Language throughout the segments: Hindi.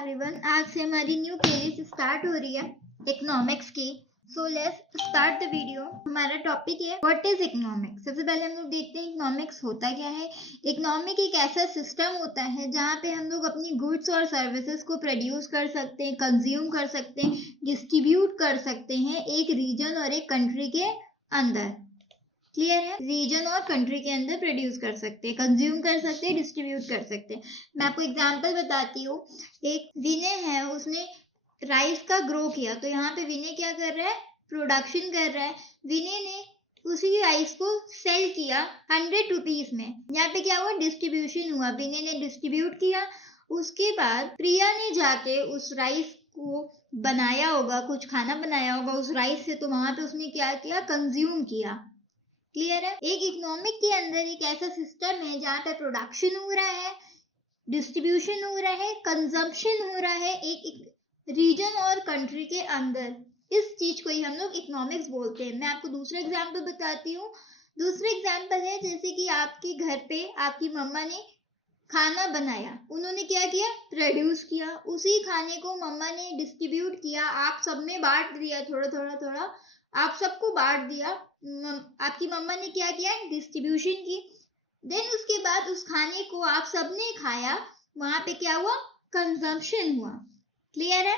एवरीवन, आज से हमारी न्यू प्लेलिस्ट स्टार्ट हो रही है इकोनॉमिक्स की। So let's start the video. हमारा टॉपिक है व्हाट इज इकोनॉमिक्स। सबसे पहले हम लोग देखते हैं इकोनॉमिक्स होता क्या है। इकोनॉमिक एक ऐसा सिस्टम होता है जहाँ पे हम लोग अपनी गुड्स और सर्विसेज को प्रोड्यूस कर सकते हैं, कंज्यूम कर सकते हैं, डिस्ट्रीब्यूट कर सकते हैं एक रीजन और एक कंट्री के अंदर। क्लियर है? रीजन और कंट्री के अंदर प्रोड्यूस कर सकते हैं, कंज्यूम कर सकते हैं, डिस्ट्रीब्यूट कर सकते हैं। मैं आपको एग्जांपल बताती हूँ। एक विनय है, उसने राइस का ग्रो किया, तो यहाँ पे विनय क्या कर रहा है? प्रोडक्शन कर रहा है। विनय ने उसी राइस को सेल किया 100 रुपीज में। यहाँ पे क्या हुआ? डिस्ट्रीब्यूशन हुआ। विनय ने डिस्ट्रीब्यूट किया, उसके बाद प्रिया ने जाके उस राइस को बनाया होगा, कुछ खाना बनाया होगा उस राइस से, तो वहां पे उसने क्या किया? कंज्यूम किया। क्लियर है? एक इकोनॉमिक के अंदर एक ऐसा सिस्टम है जहाँ पे प्रोडक्शन हो रहा है, डिस्ट्रीब्यूशन हो रहा है, कंजम्पशन हो रहा है एक रीजन और कंट्री के अंदर। इस चीज को ही हम लोग इकोनॉमिक्स बोलते हैं। मैं आपको दूसरा एग्जांपल बताती हूँ। दूसरा एग्जांपल है जैसे कि आपके घर पे आपकी मम्मा ने खाना बनाया, उन्होंने क्या किया? प्रोड्यूस किया। उसी खाने को मम्मा ने डिस्ट्रीब्यूट किया, आप सब में बांट दिया, थोड़ा थोड़ा थोड़ा आप सबको बांट दिया। आपकी मम्मा ने क्या किया? डिस्ट्रीब्यूशन की। देन उसके बाद उस खाने को आप सबने खाया, वहां पे क्या हुआ? कंजम्पशन हुआ। क्लियर है?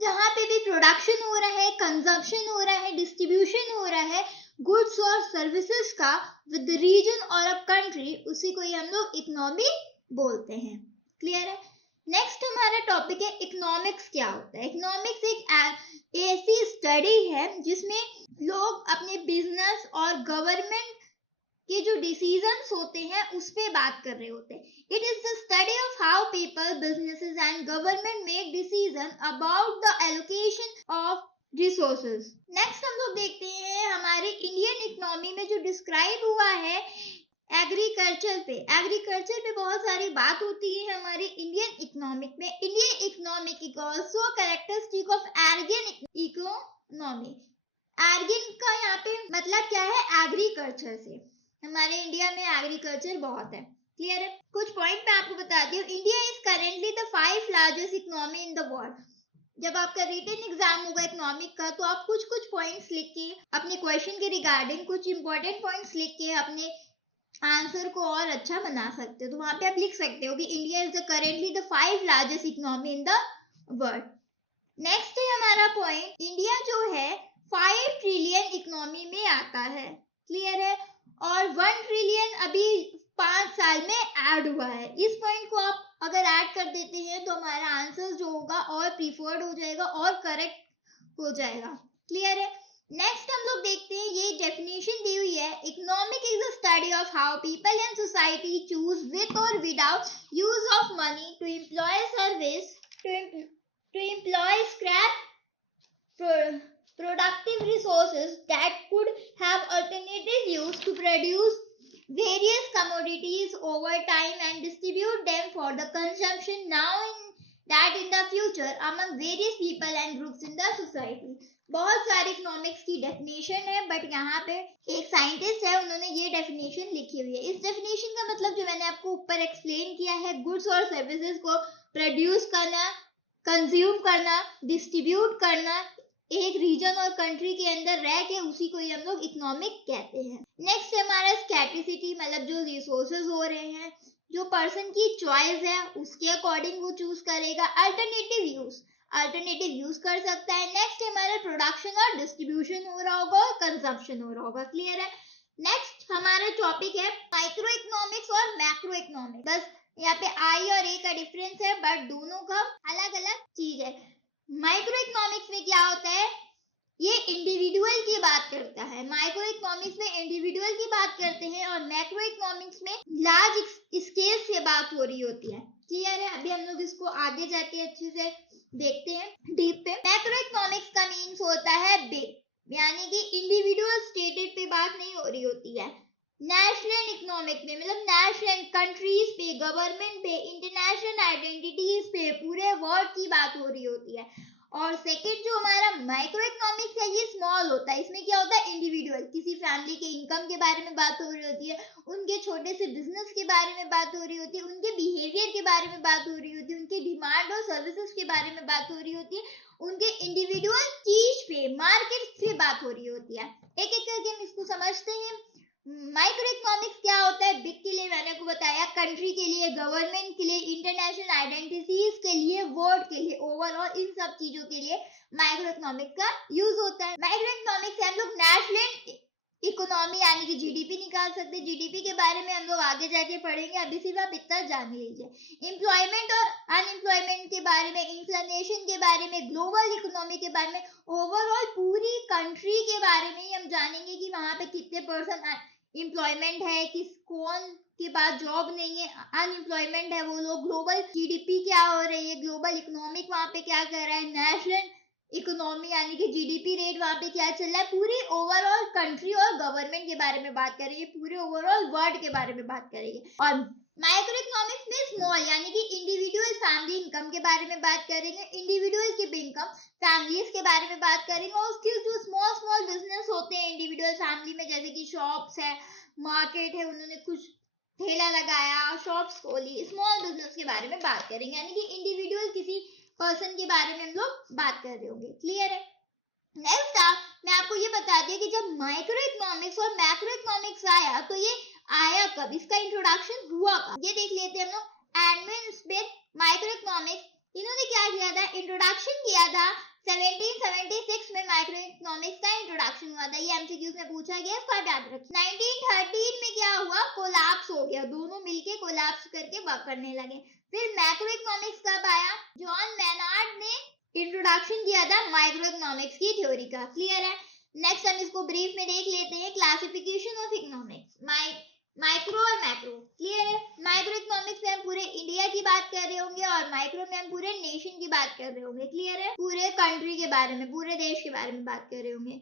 जहां पे भी प्रोडक्शन हो रहा है, कंजम्पशन हो रहा है, डिस्ट्रीब्यूशन हो रहा है गुड्स और सर्विसेज का विद रीजन और अ कंट्री, उसी को ही हम लोग इकोनॉमी बोलते हैं। क्लियर है? नेक्स्ट हमारा टॉपिक है इकोनॉमिक्स क्या होता है। इकोनॉमिक्स एक ऐसी स्टडी है जिसमें लोग अपने बिजनेस और गवर्नमेंट के जो डिसीजंस होते हैं उस पे बात कर रहे होते हैं। It is the study of how people, businesses and government make decision about the allocation of resources. Next हम लोग देखते हैं हमारे इंडियन इकोनॉमी में जो डिस्क्राइब हुआ है एग्रीकल्चर पे। एग्रीकल्चर पे बहुत सारी बात होती है हमारे इंडियन इकोनॉमिक में। Indian economic is also characteristic of एर्गियन इकोनॉमी। एर्गियन का यहाँ पे मतलब क्या है? एग्रीकल्चर से। हमारे इंडिया में एग्रीकल्चर बहुत है। क्लियर है? कुछ पॉइंट मैं आपको बताती हूँ। India is currently the 5th largest economy in the world. जब आपका रिटन एग्जाम होगा इकोनॉमिक का, तो आप कुछ कुछ पॉइंट्स लिख के अपने क्वेश्चन के रिगार्डिंग कुछ इंपॉर्टेंट पॉइंट्स लिख के अपने आंसर को और अच्छा बना सकते हो। तो वहां पे आप लिख सकते हो कि India is currently the 5th largest economy in the world. Next है हमारा पॉइंट, इंडिया जो है 5 ट्रिलियन इकोनॉमी में आता है। क्लियर है? और 1 ट्रिलियन अभी 5 साल में ऐड हुआ है। इस पॉइंट को आप अगर ऐड कर देते हैं तो हमारा आंसर जो होगा और प्रीफर्ड हो जाएगा और करेक्ट हो जाएगा। क्लियर है? नेक्स्ट हम लोग देखते हैं, ये डेफिनेशन दी हुई है। Economic is the study of how people and society choose with और without use of money to employ service, to employ scrap productive resources that could have alternative use to produce various commodities over time and distribute them for the consumption now in the future among various people and groups in the society. बहुत सारी इकोनॉमिक्स की डेफिनेशन है, बट यहाँ पे एक साइंटिस्ट है, उन्होंने ये डेफिनेशन लिखी हुई है। इस डेफिनेशन का मतलब जो मैंने आपको ऊपर एक्सप्लेन किया है, गुड्स और सर्विसेज को प्रोड्यूस करना, कंज्यूम करना, डिस्ट्रीब्यूट करना एक रीजन और कंट्री के अंदर रह के, उसी को ही हम लोग इकोनॉमिक कहते हैं। नेक्स्ट हमारा स्कैर्सिटी, मतलब जो रिसोर्सेज हो रहे हैं, जो पर्सन की चॉइस है उसके अकॉर्डिंग वो चूज करेगा। अल्टरनेटिव यूज कर सकता है। नेक्स्ट हमारा प्रोडक्शन और डिस्ट्रीब्यूशन हो रहा होगा और कंजम्पशन हो रहा होगा। क्लियर है? नेक्स्ट हमारा टॉपिक है माइक्रो इकोनॉमिक्स और मैक्रो इकोनॉमिक्स। बस यहाँ पे आई और ए का डिफरेंस है, बट दोनों का अलग अलग चीज है। माइक्रो इकोनॉमिक्स में क्या होता है? ये इंडिविजुअल की बात करता है। माइक्रो इकोनॉमिक्स में इंडिविजुअल की बात करते हैं और मैक्रो इकोनॉमिक्स में लार्ज स्केल से बात हो रही होती है। क्लियर है? अभी हम लोग इसको आगे जाके अच्छे से देखते हैं डीप पे। मैक्रो इकोनॉमिक्स का मीन्स होता है बिग, यानी कि इंडिविजुअल स्टेटेड पे बात नहीं हो रही होती है। नेशनल इकोनॉमिक में मतलब नेशनल कंट्रीज पे, गवर्नमेंट पे, इंटरनेशनल आइडेंटिटीज पे, पूरे वर्ल्ड की बात हो रही होती है। और सेकंड जो हमारा माइक्रो इकोनॉमिक्स है ये स्मॉल होता है, इसमें क्या होता है इंडिविजुअल किसी फैमिली के इनकम के बारे में बात हो रही होती है, उनके छोटे से बिजनेस के बारे में बात हो रही होती है, उनके बिहेवियर के बारे में बात हो रही होती है, उनकी डिमांड और सर्विसेज के बारे में बात हो रही होती है, उनके इंडिविजुअल चीज पे मार्केट से बात हो रही होती है। एक एक करके हम इसको समझते हैं। माइक्रो इकोनॉमिक्स क्या होता है? बिग के लिए मैंने आपको बताया, कंट्री के लिए, गवर्नमेंट के लिए, इंटरनेशनल आइडेंटिटीज के लिए, वर्ल्ड के लिए, ओवरऑल इन सब चीजों के लिए माइक्रो इकोनॉमिक्स का यूज होता है। माइक्रो इकोनॉमिक्स से हम लोग नेशनल इकोनॉमी यानी कि जीडीपी निकाल सकते हैं। जीडीपी के बारे में हम लोग आगे जाके पढ़ेंगे, अभी सिर्फ आप इतना जान लीजिए। एम्प्लॉयमेंट और अनएम्प्लॉयमेंट के बारे में, इंफ्लेशन के बारे में, ग्लोबल इकोनॉमी के बारे में, ओवरऑल पूरी कंट्री के बारे में हम जानेंगे कि वहां पे कितने परसेंट एम्प्लॉयमेंट है, किस कौन के पास जॉब नहीं है, अनएम्प्लॉयमेंट है वो लोग, ग्लोबल जीडीपी क्या हो रही है, ग्लोबल इकोनॉमिक वहां पे क्या कर रहा है, नेशनल इकोनॉमी यानी कि जीडीपी रेट वहां पे क्या चल रहा है, पूरी ओवरऑल कंट्री और गवर्नमेंट के बारे में बात करेंगे, पूरे ओवरऑल वर्ल्ड के बारे में बात करेंगे। और माइक्रो इकोनॉमिक्स में स्मॉल यानी कि इंडिविजुअल फैमिली इनकम के बारे में बात करेंगे, इंडिविजुअल की इनकम, फैमिलीज के बारे में बात करेंगे, और उसके जो स्मॉल स्मॉल बिजनेस होते हैं इंडिविजुअल फैमिली में, जैसे कि शॉप्स है, मार्केट है, उन्होंने कुछ ठेला लगाया, शॉप्स खोली, स्मॉल बिजनेस के बारे में बात करेंगे, यानी कि इंडिविजुअल किसी पर्सन के बारे में हम लोग बात कर रहे होंगे। क्लियर है? नेक्स्ट मैं आपको ये बता दिया कि जब माइक्रो इकोनॉमिक्स और मैक्रो इकोनॉमिक्स आया तो ये आया कब, इसका इंट्रोडक्शन हुआ कब, ये देख लेते हैं हम लोग। एडमिन स्मिथ माइक्रो इकोनॉमिक्स इन्होंने क्या किया था, इंट्रोडक्शन किया था 1776 में माइक्रो इकोनॉमिक्स का इंट्रोडक्शन हुआ था। ये एमसीक्यूज में पूछा गया, इसको याद रखिए। 1913 में क्या हुआ, कोलैप्स हो गया, दोनों मिलके कोलैप्स करके वर्क करने लगे। फिर मैक्रो इकोनॉमिक्स कब आया, जॉन मेनार्ड ने इंट्रोडक्शन किया था माइक्रो इकोनॉमिक्स की थ्योरी का। क्लियर है? नेक्स्ट हम इसको ब्रीफ में देख लेते हैं, क्लासिफिकेशन ऑफ इकोनॉमिक्स, माइक्रो और मैक्रो। क्लियर है? माइक्रो इकोनॉमिक्स में हम पूरे इंडिया की बात कर रहे होंगे और माइक्रो में हम पूरे नेशन की बात कर रहे होंगे। क्लियर है? पूरे कंट्री के बारे में, पूरे देश के बारे में बात कर रहे होंगे।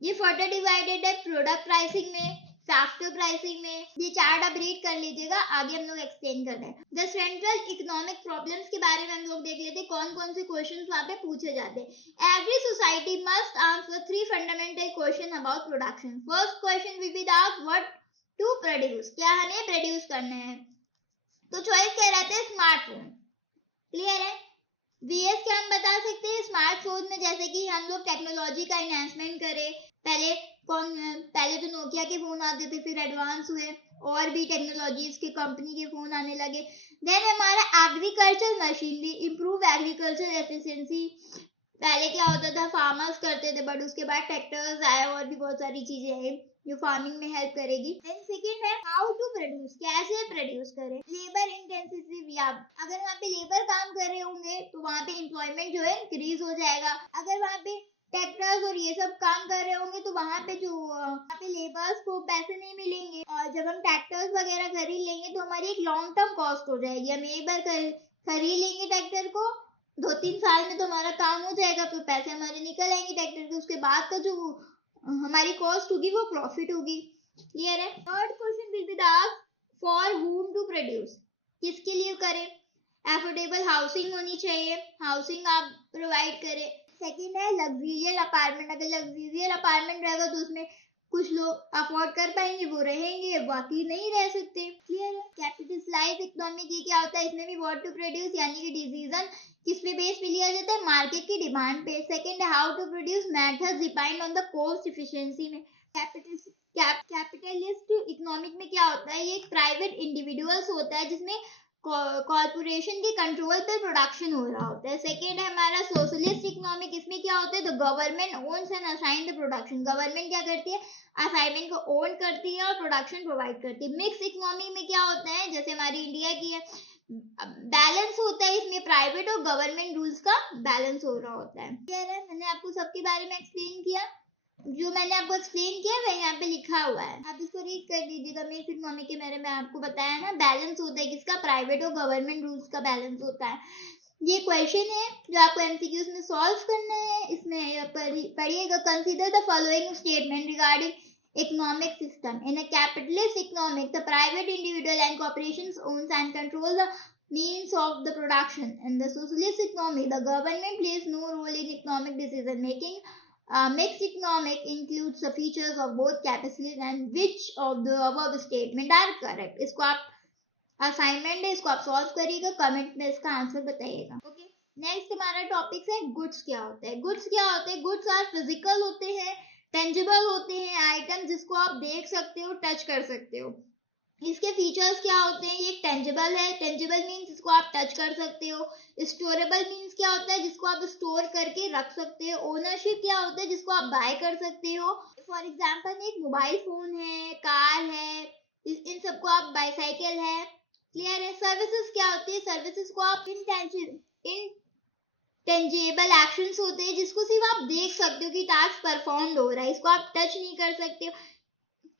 ये फर्दर डिवाइडेड है प्रोडक्ट प्राइसिंग में, फैक्टर प्राइसिंग में। ये चार्ट आप रीड कर लीजिएगा, आगे हम लोग एक्सप्लेन कर रहे हैं। द सेंट्रल इकोनॉमिक प्रॉब्लम्स के बारे में हम लोग देख लेते हैं, कौन कौन से क्वेश्चंस वहां पे पूछे जाते हैं। Every society must answer 3 fundamental question about production. First question will be asked what to produce, क्या हमें प्रोड्यूस करना है, तो चॉइस क्या रहते हैं, स्मार्टफोन। क्लियर है? वीएस क्या हम बता सकते हैं, स्मार्टफोन में जैसे कि हम लोग टेक्नोलॉजी का एनहांसमेंट करें। पहले तो नोकिया के फोन आते थे, फिर एडवांस हुए और भी टेक्नोलॉजीज के कंपनी के फोन आने लगे। देन हमारा agriculture machinery, improve agriculture efficiency. पहले क्या होता था, फार्मर्स करते थे, बट उसके बाद ट्रैक्टर्स आए और भी बहुत सारी चीजें आई जो फार्मिंग में हेल्प करेगी। देन सेकंड है हाउ टू प्रोड्यूस, कैसे प्रोड्यूस करें। लेबर इंटेंसिव, या अगर वहाँ पे लेबर काम कर रहे होंगे तो वहाँ पे एम्प्लॉयमेंट जो है इंक्रीज हो जाएगा। अगर वहाँ पे ट्रैक्टर्स और ये सब काम कर रहे होंगे तो वहाँ पे वहाँ पे लेबर्स को पैसे नहीं मिलेंगे, और जब हम ट्रैक्टर्स वगैरह खरीद लेंगे तो हमारी एक लॉन्ग टर्म कॉस्ट हो जाएगी। हम एक बार खरीद लेंगे ट्रैक्टर को, 2-3 साल में तो हमारा काम हो जाएगा, तो पैसे हमारे निकल आएंगे ट्रैक्टर के, उसके बाद का जो हमारी कॉस्ट होगी वो प्रॉफिट होगी। क्लियर है? Third question will be asked for whom to produce, किसके लिए करें। एफोर्डेबल हाउसिंग होनी चाहिए, हाउसिंग आप प्रोवाइड करें। सेकंड है लग्जरियस अपार्टमेंट, अगर लग्जरियस अपार्टमेंट रहेगा तो उसमें कुछ लोग अफोर्ड कर पाएंगे, वो रहेंगे, बाकी नहीं रह सकते। क्लियर है? कैपिटलाइज इकोनॉमी की क्या होता है, इसमें भी व्हाट टू प्रोड्यूस यानी कि डिसीजन किस पे बेस पे लिया जाता है, मार्केट की डिमांड पे। सेकंड है how to produce, methods depend on the cost efficiency में। कैपिटलिस्ट इकोनॉमिक में क्या होता है, ये एक प्राइवेट इंडिविजुअल्स होता है जिसमें कॉर्पोरेशन के कंट्रोल पे प्रोडक्शन हो रहा होता है। सेकेंड है हमारा सोशलिस्ट इकोनॉमिक, इसमें क्या होता है, the government owns and assign the production, government क्या करती है, असाइनमेंट को ओन करती है और प्रोडक्शन प्रोवाइड करती है। मिक्स इकोनॉमी में क्या होता है, जैसे हमारी इंडिया की है, बैलेंस होता है, इसमें प्राइवेट और गवर्नमेंट रूल्स का बैलेंस हो रहा होता है। क्लियर है? मैंने आपको सबके बारे में एक्सप्लेन किया, जो मैंने आपको एक्सप्लेन किया वह यहाँ पे लिखा हुआ है, आप इसको रीड कर दीजिएगा। मिक्स इकोनॉमी के बारे में आपको बताया ना, बैलेंस होता है किसका, प्राइवेट और गवर्नमेंट रूल्स का बैलेंस होता है। ये क्वेश्चन है जो आपको एमसीक्यूज में सॉल्व करना है, इसमें पढ़िएगा। Consider the following statement regarding economic system in a capitalist economic, the private individual and corporations owns and control the means of the production. In the socialist economy, the government plays no role in economic decision making. Mixed economic includes the features of both capitalism and which of the above statement are correct. इसको आप असाइनमेंट है, इसको आप सॉल्व करिएगा, कमेंट में इसका आंसर बताइएगा. ओके, नेक्स्ट हमारा टॉपिक है गुड्स क्या होता है. गुड्स क्या होते हैं? गुड्स आर फिजिकल होते हैं, टेंजिबल होते हैं, आइटम जिसको आप देख सकते हो, टच कर सकते हो. इसके फीचर्स क्या होते हैं? ये टेंजिबल है. टेंजिबल मीन्स इसको आप टच कर सकते हो. स्टोरेबल मीन्स क्या होता है? जिसको आप स्टोर करके रख सकते हो. ओनरशिप क्या होता है? जिसको आप बाय कर सकते हो. फॉर एग्जाम्पल में एक मोबाइल फोन है, कार है, इन सबको आप बाईसाइकिल है. क्लियर है? सर्विसेज क्या होती है? सर्विसेज को आप इनटेंजिबल एक्शंस होते हैं जिसको सिर्फ आप देख सकते हो कि टास्क परफॉर्म हो रहा है, इसको आप टच नहीं कर सकते हो.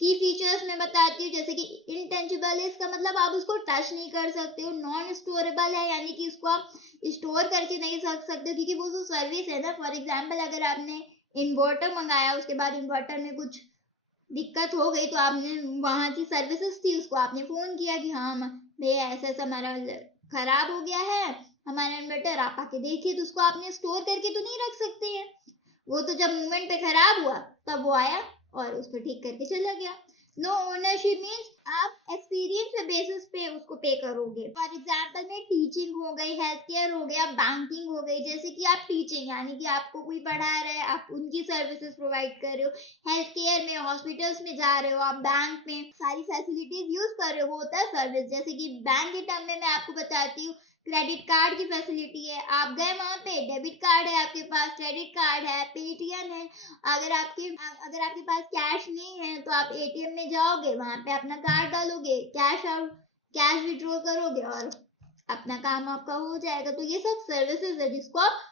की फीचर्स मैं बताती हूँ, जैसे कि इनटेंजिबल है, इसका मतलब आप उसको टच नहीं कर सकते हो. नॉन स्टोरेबल है, यानी कि इसको आप स्टोर करके नहीं रख सकते हो, क्योंकि वो जो सर्विस है ना, फॉर एग्जाम्पल अगर आपने इन्वर्टर मंगाया, उसके बाद इन्वर्टर में कुछ दिक्कत हो गई, तो आपने वहाँ की सर्विसेज थी, उसको आपने फोन किया कि हाँ भैया ऐसा ऐसा हमारा खराब हो गया है, हमारा इन्वर्टर, आप आके देखिए. तो उसको आपने स्टोर करके तो नहीं रख सकते हैं. वो तो जब मूवमेंट पे खराब हुआ तब वो आया और उसको ठीक करके चला गया. नो ओनरशिप मीन्स आप एक्सपीरियंस के बेसिस पे उसको पे करोगे. फॉर एग्जाम्पल में टीचिंग हो गई, हेल्थ केयर हो गया, बैंकिंग हो गई. जैसे कि आप टीचिंग यानी कि आपको कोई पढ़ा रहा है, आप उनकी सर्विसेज प्रोवाइड कर रहे हो. हेल्थ केयर में हॉस्पिटल्स में जा रहे हो, आप बैंक में सारी फैसिलिटीज यूज कर रहे हो, वो होता है सर्विस. जैसे कि बैंक के टर्म में मैं आपको बताती हूँ, क्रेडिट कार्ड की फैसिलिटी है. आप गए वहां पे, डेबिट कार्ड है आपके पास, क्रेडिट कार्ड है, पेटीएम है. अगर आपके पास कैश नहीं है तो आप एटीएम में जाओगे, वहां पे अपना कार्ड डालोगे, कैश विड्रॉ करोगे और अपना काम आपका हो जाएगा. तो ये सब सर्विसेज है जिसको आप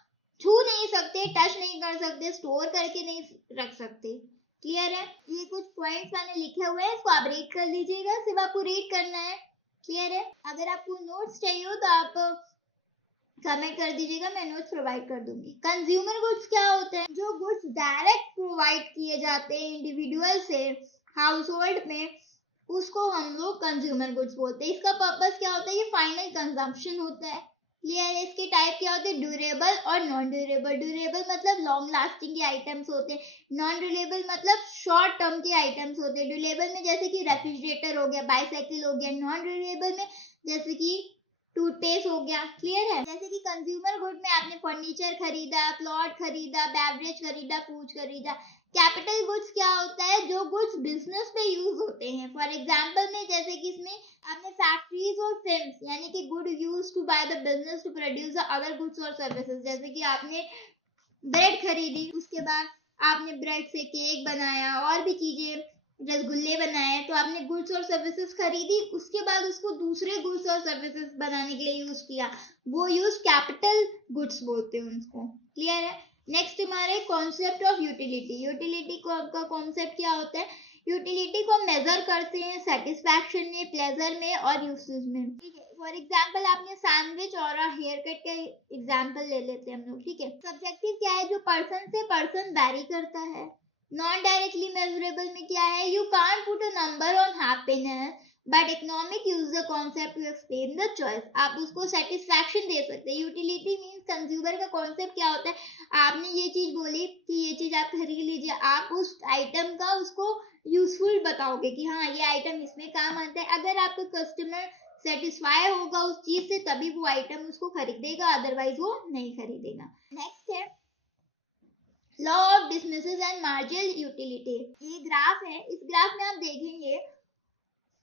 छू नहीं सकते, टच नहीं कर सकते, स्टोर करके नहीं रख सकते. क्लियर है? ये कुछ पॉइंट्स मैंने लिखे हुए हैं, इसको आप रीड कर लीजिएगा, सिर्फ आपको रीड करना है. क्लियर है? अगर आपको नोट्स चाहिए हो तो आप कमेंट कर दीजिएगा, मैं नोट्स प्रोवाइड कर दूंगी. कंज्यूमर गुड्स क्या होते हैं? जो गुड्स डायरेक्ट प्रोवाइड किए जाते हैं इंडिविजुअल से हाउस होल्ड में, उसको हम लोग कंज्यूमर गुड्स बोलते हैं. इसका पर्पस क्या होता है? ये फाइनल कंजम्पशन होता है. क्लियर है? इसके टाइप क्या होते हैं? ड्यूरेबल और नॉन ड्यूरेबल. ड्यूरेबल मतलब लॉन्ग लास्टिंग के आइटम्स होते हैं. नॉन ड्यूरेबल मतलब शॉर्ट टर्म के आइटम्स होते हैं. ड्यूरेबल में जैसे कि रेफ्रिजरेटर हो गया, बाइसाइकिल हो गया. नॉन ड्यूरेबल में जैसे कि टूथपेस्ट हो गया. क्लियर है? जैसे कि कंज्यूमर गुड में आपने फर्नीचर खरीदा, क्लॉथ खरीदा, बेवरेज खरीदा, फूड खरीदा. कैपिटल गुड्स क्या होता है? जो गुड्स बिजनेस पे यूज होते हैं. फॉर एग्जाम्पल में जैसे कि इसमें आपने फैक्ट्रीज और फिल्म्स यानी कि good use to by the business to produce the other goods और सर्विसेज. जैसे कि आपने ब्रेड खरीदी, उसके बाद आपने ब्रेड से केक बनाया और भी चीजें, रसगुल्ले बनाए, तो आपने गुड्स और सर्विसेज खरीदी, उसके बाद उसको दूसरे गुड्स और सर्विसेज बनाने के लिए यूज किया, वो यूज कैपिटल गुड्स बोलते हैं उसको. क्लियर है? नेक्स्ट हमारे कॉन्सेप्ट ऑफ यूटिलिटी. यूटिलिटी का कॉन्सेप्ट क्या होता है? यूटिलिटी को मेजर करते हैं सेटिस्फैक्शन में, प्लेजर में और यूसेज में. ठीक है? फॉर एग्जाम्पल आपने सैंडविच और हेयर कट का एग्जाम्पल ले लेते हैं हम लोग. ठीक है? सब्जेक्टिव क्या है? जो पर्सन से पर्सन वैरी करता है. नॉन डायरेक्टली मेजरेबल में क्या है? You can't put a number on happiness but economic use the concept to explain the choice. आप उसको सेटिस्फैक्शन दे सकते हैं. यूटिलिटी मीन्स कंज्यूमर का कॉन्सेप्ट क्या होता है? आपने ये चीज बोली कि ये चीज आप खरीद लीजिए, आप उस आइटम का उसको यूजफुल बताओगे कि हाँ ये आइटम इसमें काम आता है. अगर आपका कस्टमर सेटिस्फाई होगा उस चीज से तभी वो आइटम उसको खरीदेगा, अदरवाइज वो नहीं खरीदेगा. नेक्स्ट है law of dismisses and marginal utility. ये ग्राफ है, इस ग्राफ में आप देखेंगे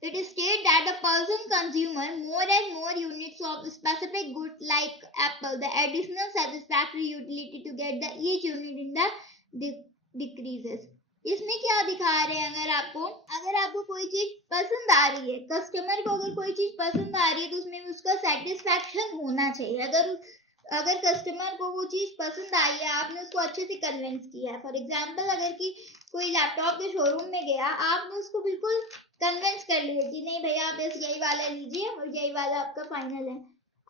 it is stated that the person consumer more and more units of specific goods like apple, the additional satisfactory utility to get the each unit in the decreases. इसमें क्या दिखा रहे हैं? अगर आपको कोई चीज पसंद आ रही है, कस्टमर को अगर कोई चीज पसंद आ रही है तो उसमें उसका सेटिस्फैक्शन होना चाहिए. अगर कस्टमर को वो चीज पसंद आई है, आपने उसको अच्छे से कन्विंस किया है. फॉर एग्जाम्पल अगर कि कोई लैपटॉप के शोरूम में गया, आपने उसको बिल्कुल कन्विंस कर लिया कि नहीं भैया आप बस यही वाला लीजिए और यही वाला आपका फाइनल है,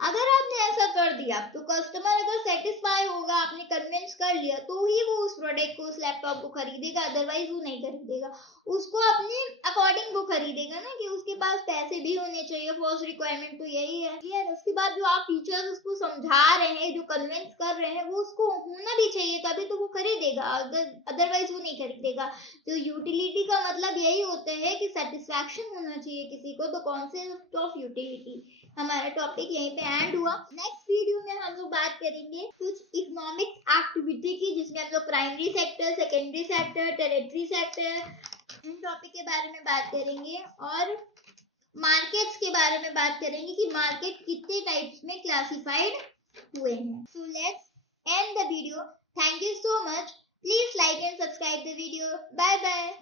अगर आपने ऐसा कर दिया तो कस्टमर अगर सेटिस्फाई होगा, आपने कन्विंस कर लिया, तो ही वो उस प्रोडक्ट को, उस लैपटॉप को खरीदेगा, अदरवाइज वो नहीं खरीदेगा। उसको अपने अकॉर्डिंग वो खरीदेगा ना, कि उसके पास पैसे भी होने चाहिए। फर्स्ट रिक्वायरमेंट तो यही है। यार उसके बाद जो आप फीचर्स उसको समझा रहे हैं, जो कन्विंस कर रहे हैं, वो उसको होना भी चाहिए, तभी तो वो खरीदेगा, अदरवाइज वो नहीं खरीदेगा। तो यूटिलिटी का मतलब यही होता है कि सेटिस्फैक्शन होना चाहिए किसी को। तो कॉन्सेप्ट ऑफ यूटिलिटी, हमारा टॉपिक यहीं पे एंड हुआ। नेक्स्ट वीडियो में हम लोग बात करेंगे कुछ इकोनॉमिक एक्टिविटी की, जिसमें हम लोग primary sector, secondary sector, territory sector, इन टॉपिक के बारे में बात करेंगे, और मार्केट्स के बारे में बात करेंगे कि मार्केट कितने टाइप्स में क्लासिफाइड हुए हैं। So let's end the video. Thank you so much. Please like and subscribe the video. Bye bye.